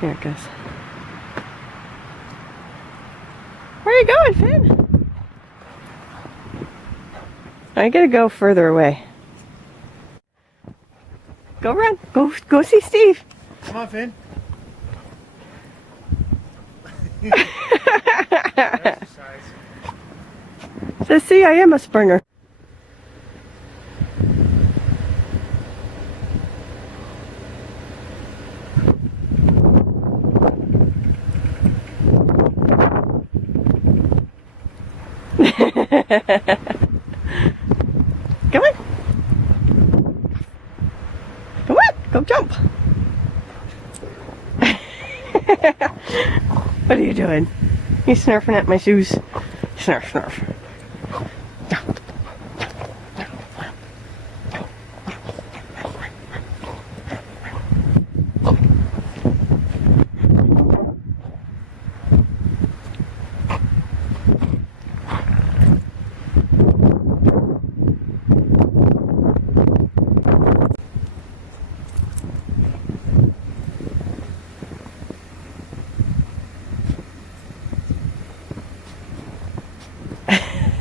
There it goes. Where are you going, Finn? I gotta go further away. Go run. Go see Steve. Come on, Finn. So see, I am a springer. Come on. Come on, go jump. What are you doing? You snarfing at my shoes. Snarf, snarf.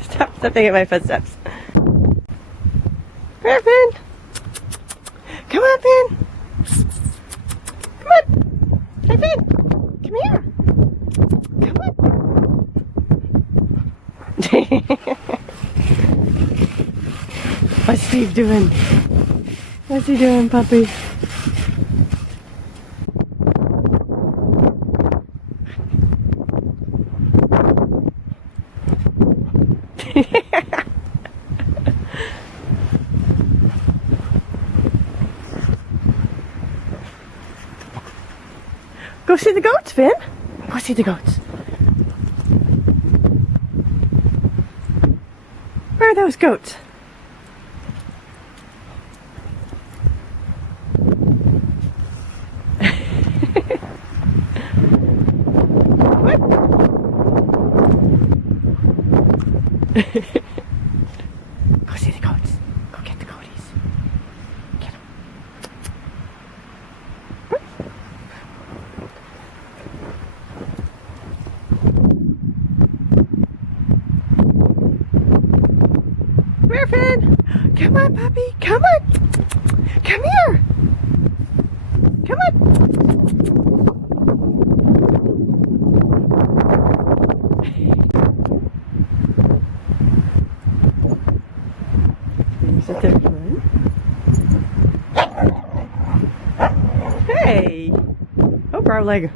Stop stepping at my footsteps. Come here, Finn. Come on, Finn. Come on. Hey, Finn. Come here. Come on. What's Steve doing? What's he doing, puppy? Go see the goats, Finn. Go see the goats. Where are those goats? What? Go see the goats. Go get the goaties. Get them. Come here, Finn. Come on, puppy. Come on. Come here. Come on. Is that their friend? Hey. Oh, brow leg.